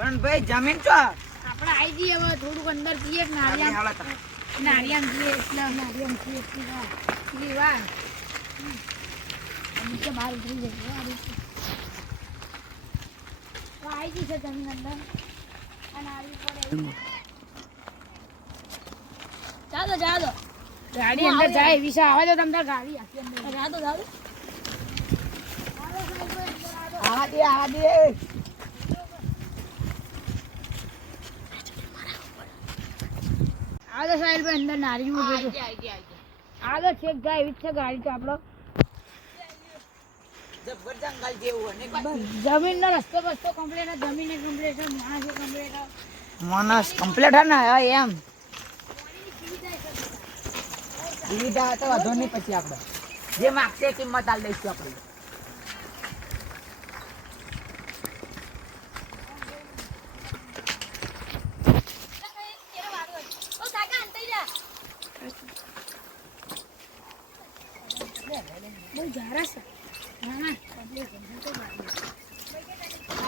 પણ ભાઈ જમીન તો આપણે આવી જઈએ હવે થોડુંક અંદર જઈએ નારિયામ જઈએ એટલે નારિયામ જઈએ એટલી વાર નીચે બહાર ઉતરી જઈએ આવી ગઈ છે જમીન અંદર અને આવી પડે ચાલો ગાડી અંદર જાય વિશા આવે તો તમને ગાડી આપી અંદર જાદો આ દે આવો સાહેબ અંદર નારી માં બેઠો આગળ છેક જાય એવી છે ગાડી તો આપણો જબરજંગલ જેવું અને જમીન નો રસ્તો બસ્તો કમ્પ્લીટ જમીન કમ્પ્લીટ માણસ કમ્પ્લીટ માણસ કમ્પ્લીટ હે ને એમ સુવિધા તો વધુ નહીં પછી આપણે જે માગશે કિંમત આલ દઈશું આપણે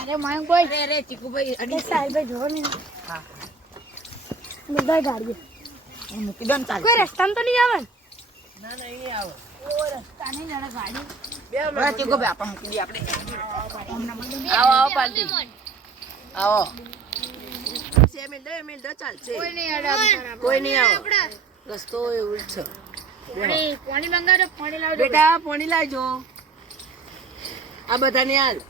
અરે મયંક ભાઈ રે ચીકુભાઈ અરે સાહેબ જો ને હા બધા ગાડીઓ મૂકી દો ને ચાલ કોઈ રસ્તામાં તો નહીં આવે ના નહીં આવે ઓ રસ્તા નહીં જરા ગાડી બે ચીકુભાઈ આપણે મૂકી દઈએ આપણે આવો પાલટી આવો મિલ દે ચાલશે કોઈ નહીં આવે રસ્તો એવું જ છે પાણી મંગાવો પાણી લાવજો બેટા પાણી લાવજો આ બધાને હાલ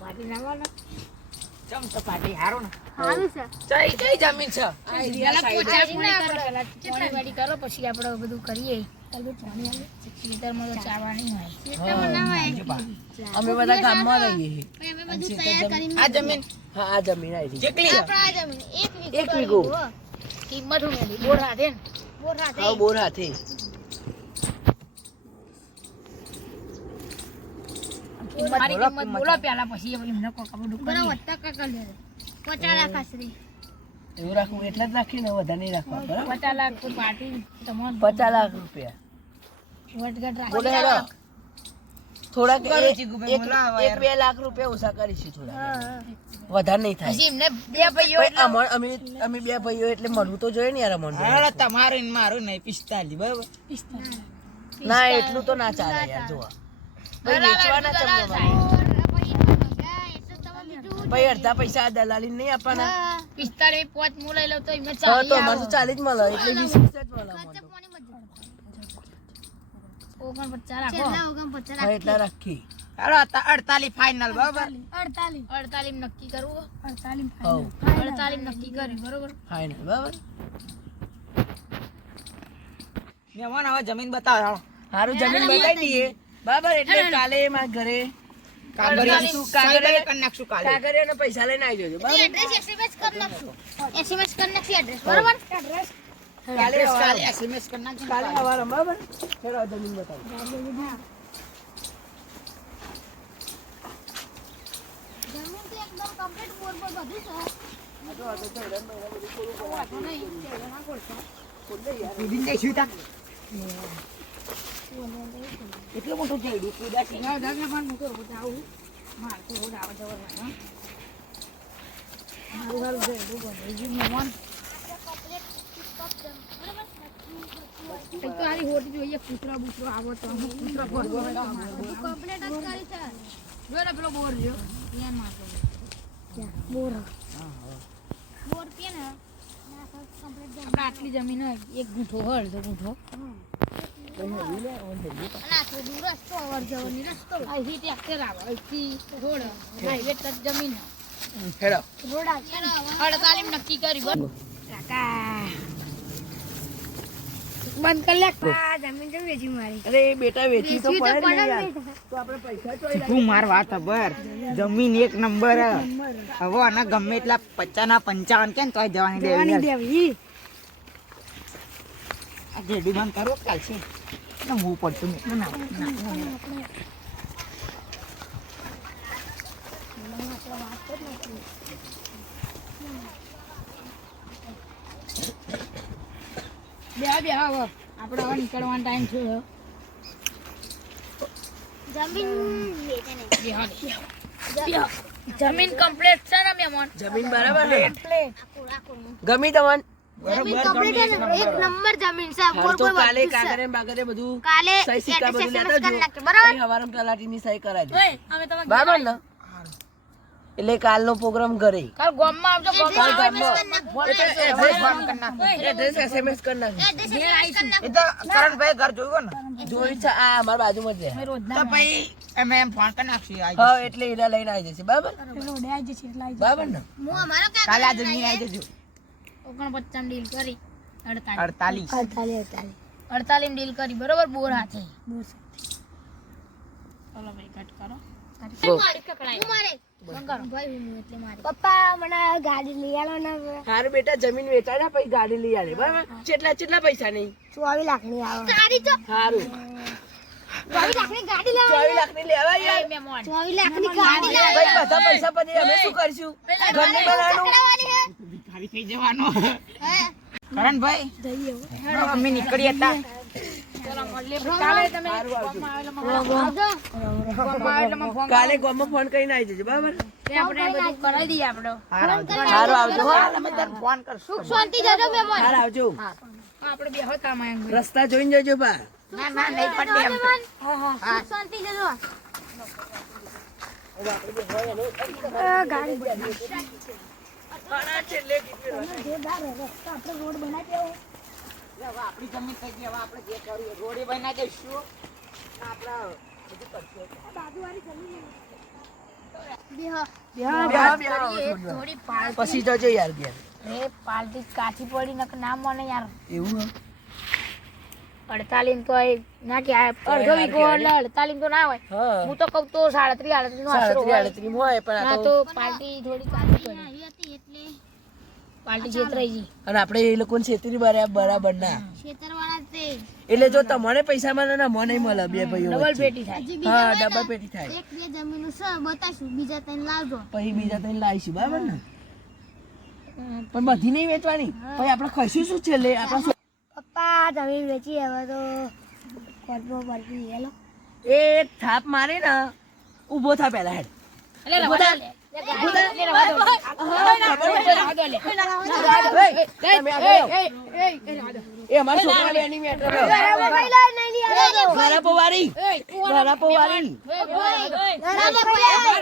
પાણી લાવવાના ચમ તો પાટી હારો ને સારું છે કઈ જમીન છે પાણી વાડી કરો પછી આપણે બધું કરીએ ખેતરમાં તો ચાવા નહીં હોય અમે બધા ગામમાં રહીએ આ જમીન હા આ જમીન આવી કેટલી એક વીઘો કિંમત હું મેલી બોર હાથે ને હા બોર હાથે મારી કિંમત બોલો પેલા પછી એમને કોઈ ખબર બરાબર ટકા લે 50 લાખ આશરે એવું રાખવું એટલે જ રાખીને વધારે નહીં રાખવા બરાબર 50 લાખ તો પાર્ટી તમને 50 લાખ રૂપિયા વટગટ બોલે રાખો હેડો થોડાક 1-2 લાખ રૂપિયા ઓછા કરીશું થોડા વધારે નહીં થાય પછી એમને બે ભાઈઓ અમે બે ભાઈઓ એટલે મળવું તો જોઈએ ને યાર મન તમારું ને મારું નહીં 45 બરાબર 45 ના એટલું તો ના ચાલે યાર જોવા વેચવાના ભાઈ અડધા પૈસા દલાલી નહીં આપવાના 45 પોચ મુ લઈ લઉં તો એમને તો અમારે 40 જ મળે એટલે 20 જ મળે ઓગણ 50 રાખો હા એટલા રાખી હાલો 48 ફાઇનલ બરાબર 48 નક્કી કરવું 48 હો 48 નક્કી કર્યું બરોબર ફાઇનલ બરાબર મહેમાન હવે જમીન બતાવો હાલો સારું જમીન બતાવી દઈએ બરાબર એટલે કાલે મારા ઘરે કાગળિયા પૈસા લઈને આવી જજો બરાબર એસએમએસ કરી નાખી એડ્રેસ બરોબર એડ્રેસ કાલે એસએમએસ કરી નાખજો કાલે સવારે બરાબર ચલો જમીન બતાવો જમીન તો એકદમ કમ્પ્લીટ બોર પર બધું છે એટલો મોટો છે કુદાસી ના દાદા પણ મૂકો આવું માર તો રોડ આવે જવરવાનો મારું ઘર છે રૂબન મહેમાન તો આરી હોટી જોઈએ કૂતરા બૂતરો આવો તો કૂતરા પર કમ્પ્લીટ જ કરી છે જો ને પેલો બોર જો ધ્યાન મારતો બોર બોર કે ને આપણે આટલી જમીન હોય એક ગુંઠો હળ તો ગુંઠો ના તો દૂર રસ્તો અવર જવરની રસ્તો અહીં ટ્રેક્ટર આવે અહીંથી રોડ હાઈવે ટચ જમીન હેડો રોડ આવે 48 નક્કી કરી બોલ કાકા બંધ કર લે જમીન તો વેચી મારી અરે બેટા વેચી તો પડે ને યાર તો આપણે પૈસા ચોઈ તું માર વાત ખબર જમીન એક નંબર હવે આના ગમે એટલા 50 ના 55 કેમ તોય જવાની દેવી આ જેડી બંધ કરો કાલથી ના હું પડતું નહીં ના બે હવે આપણે હવે નીકળવાનો ટાઈમ થયો જમીન જમીન કમ્પ્લીટ છે ને મહેમાન? જમીન બરાબર ને? ગમી તમને? જમીન કમ્પ્લીટ છે ને? એક નંબર જમીન છે. હાલ તો કાલે કાગરે બાગરે બધું કાલે સહી સિક્કા બધું લેતા કરી જો. નાખજો, બરાબર? પછી હવારમાં તલાટીની સહી કરાવજો. અમે તમે બરાબર ને? એટલે કાલનો પ્રોગ્રામ ઘરે. કાલ ગામમાં આવજો. એડ્રેસ SMS કરી નાખજો. એ તો કરણભાઈ ઘર જોયું ને જોઈ છે આ અમારા બાજુમાં જ રહે. તો પછી અમે એમ ફોન કરી નાખશું હા એટલે હીરા લઈને આવી જશે બરાબર બરાબર ને? હું અમારો ક્યાં કાલે આ જમીન આવી જજો 49 ડીલ કરી 48 48 ડીલ કરી બરોબર બોર હાથે ચલો ભાઈ કટ કરો પપ્પા મને ગાડી લઈ આલો ને હારું બેટા જમીન વેચાડ્યા પછી ગાડી લઈ આવે બરાબર? કેટલા પૈસા નહીં? 24 લાખ ની આવે ગાડી તો હારું 24 લાખ ની ગાડી લાવ 24 લાખની લેવા યાર. 24 લાખ ની ગાડી લાવ ભાઈ બધા પૈસા પછી અમે શું કરશું? ઘરની બનાવવાનું. ખાલી થઈ જવાનો કરણભાઈ અમે નીકળી હતા કાલે ગામમાં ફોન કરીને આવી જજો બરાબર? આપણે બધું કરાવી દઈએ આપણે હારું આવજો અમે તને ફોન કરશું શાંતિ જજો મહેમાન હારું આવજો. આપણે બે હતા માં રસ્તા જોઈને જજો બા. ના ના નહીં પડે એમ તો. શાંતિ જજો આપણી જમીન થઈ ગઈ હવે આપણે જે કરીએ રોડે બનાવી દઈશું થોડી પાર્ટી પછી જજો યાર ઘેર. પાર્ટી કાચી પડી ના મને યાર એવું હે? 48 તો ના કે અડધો વીઘો એટલે 48 તો ના હોય હા હું તો કહું તો 37 નો આશરો 37 હોય પણ ના આ તો તો પાર્ટી થોડી કાચી પડી એટલે પાર્ટી છેતરાઈ ગઈ અને આપણે એ લોકોને છેતરી બરાબર ના છેતરવાળા તે એટલે જો તમને પૈસા મળે ને મને મળે બે ભાઈઓ ડબલ વચ્ચે. પેટી થાય હા ડબલ પેટી થાય એક બે જમીન છે બતાશું બીજા તને લાવજો પછી બીજા ત્રણ લાવીશું બરાબર ને? પણ બધી નહીં વેચવાની પછી આપણે ખાઈશું શું છેલ્લે આપણે પપ્પા જમીન વેચી હવે તો કોર્ટમાં પડતી હેલો એક થાપ મારી ને ઊભો થા પહેલા હેડ એટલે રવા દે એ અમારા છોકરા બેની મેટર ઘરા પોવારી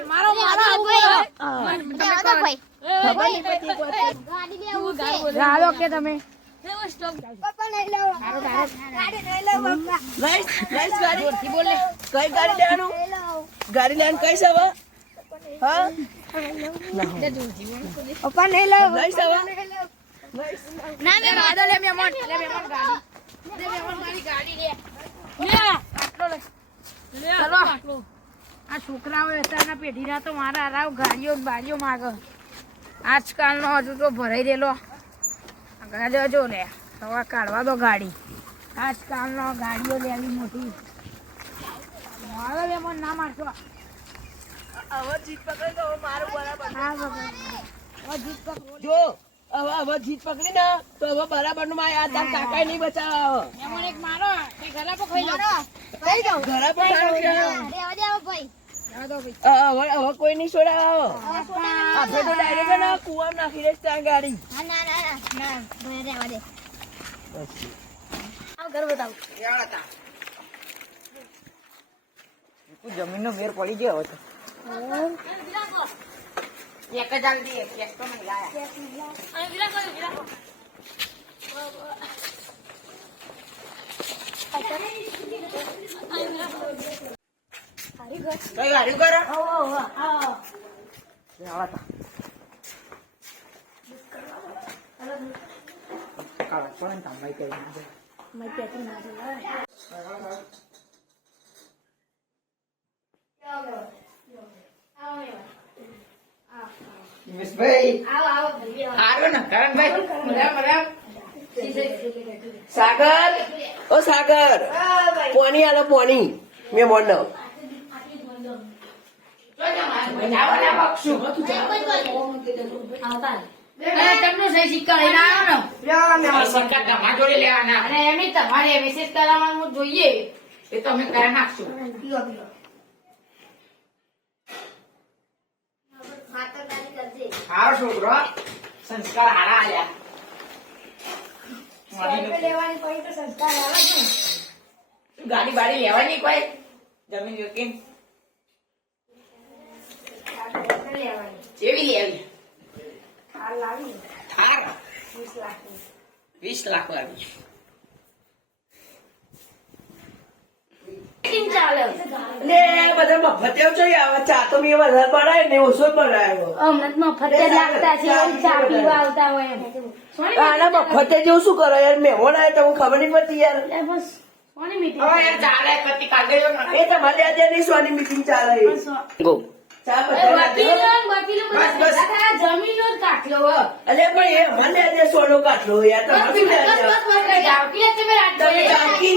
મારો ખબર નહીં પડતી કોઈ. રાડો કે તમે લઈશ ગાડી કઈ ગાડી લેવાનું ગાડી લેવાનું કઈ છે હવે? હા પપ્પા નહીં લાવ લઈશ હવે ના મે વાદો લે મેમોન ગાડી લે મેમોન મારી ગાડી લે આટલો લે ચલો આ છોકરાઓ અત્યારના પેઢીના તો મારા રાવ ગાડીઓ બારીઓ માગે આજકાલનો હજુ તો ભરાઈ રહેલો ગાડીઓ જો લે હવે કાઢવા દો ગાડી આજકાલનો ગાડીઓ લેવી મોટી મારો મેમોન ના મારશો હવે જીત પકડી તો મારું બરાબર હા બાબા હવે જીત પકડો જો હવે જીત પકડી ને તો હવે બરાબર નું આ તાર કાકા નહીં બચાવ મેમોન એક મારો કે ઘરા પર ખાઈ લો કઈ દો ઘરા પર ખાવાનું છે. દેવા દેવો ભાઈ દેવા દો ભાઈ હવે કોઈ નહીં છોડાવો હવે સોડા આપણે તો ડાયરેક્ટ ના કુવામાં નાખી દઈશ ત્યાં ગાડી ના ના ના ના ભાઈ દેવા દે આવ ઘર બતાવ જમીન નો મેર પડી ગયો હતો એક જ આલ દે એક તો નહીં લાયા કઈ ગાડી કરો પણ તમારી કઈ ભાઈ આવો ને કરણભાઈ સાગર ઓ સાગર પોની આલો પોની મેં મોંડો તમને સહી સિક્કા લઈને આવ્યો ને સિક્કા તમારા જોડે લેવાના અને એમની તમારે મેસેજ કરાવવાનું જોઈએ એ તો અમે કરી નાખશું હારો છોકરો સંસ્કાર હારા આલ્યા લેવાની પડી તો સંસ્કાર આવે છે. ગાડી બાડી લેવાની કોઈ જમીન વેચીને લેવાની કેવી લેવી હાલ લાવી થાર 20 લાખની. 20 લાખ વાળી કેમ ચાલે લે બધા મફત છો આવે ચા તો મેં વધારે બનાવ્યો ને ઓછો જ બનાવ્યો હમણાં મફત જ લાગતા છે વળી ચા પીવા આવતા હોય એમ. આના મફતે જેવું શું કરો યાર મહેમાન આવે તમને ખબર નહીં પડતી યાર એ બસ કોની મીટિંગ હવે યાર ચાલે પતિ કાઢ દેજો ને એ તમારે આજે નહીં સોની મીટિંગ ચાલે ગો ચા વકીલો બધા બસ, બસ. બધા જમીનનો જ કાટલો હો. અલે પણ એ મને આજે સોનો કાઢલો યાર તમારે શું બસ યાર? બસ બસ જાઓ કે તમે રાત તમે જાગી.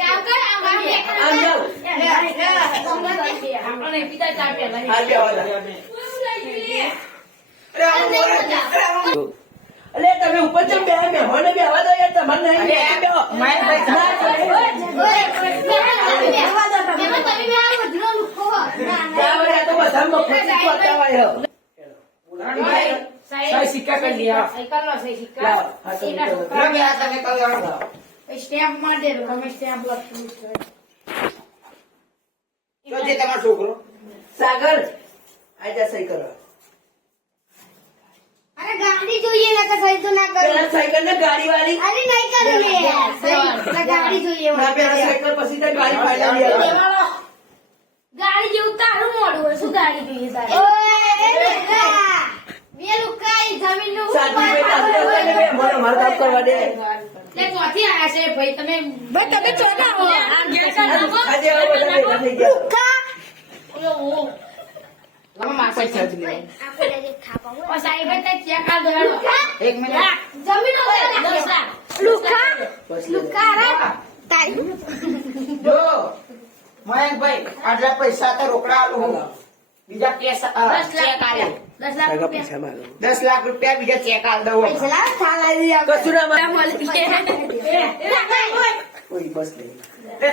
જાઓ કર આ મારું આમ જાઓ. આપણે પિતા ચા પીવા આ બેહવા દો. અલે તમે ઉપર ચમ બે મહેમાનો બેહવા દો યાર તમારે નહીં અરે, બેહો. મહેશભાઈ, ના, જાઓ યાર, તો બધા મફત જ કરતા હોય હો. સહી સિક્કા કરી દે લાવો. હા, તમે કરો. તમે આ તમે કરો સ્ટેમ્પ માર દે તમે સ્ટેમ્પ લખી તો જે તમારો છોકરો સાગર આજા સહી કરો અરે ગાડી જોઈએ ના તો સહી તો ના પેલા સાયકલ ને ગાડી વાળી અરે નહીં કરું લે સહી ગાડી જોઈએ ના પેલા સાયકલ પછી તો ગાડી ફાઇનલ ગાડી જેવું તારું મોડું હોય શું ગાડી જોઈએ તારે ઓય લુકા બે લુકા ઈ જમીન નું સાચી ભાઈ તારે બે મારો માર કામ કરવા દે લે કોથી આયા છે ભાઈ તમે ચોના હો આજે આવો બધા ભેગા થઈ ગયા તમે માર પૈસા જ લે આપણે જે ખાવા હોય ઓ સાહેબ તે ચેક આ દેવાનો એક મિનિટ જમીન નો લુકા બસ લે. લુકા રે તારી જો મયંકભાઈ આટલા પૈસા તો રોકડા આલું હું બીજા કેસ 10 લાખ ચેક આલે 10 લાખ સાગર રૂપિયા પૈસા માંગો 10 લાખ રૂપિયા બીજા ચેક આલ દઉં પૈસા લાવ થાળ આવી કશું ના માંગો. મળે કોઈ બસ નહીં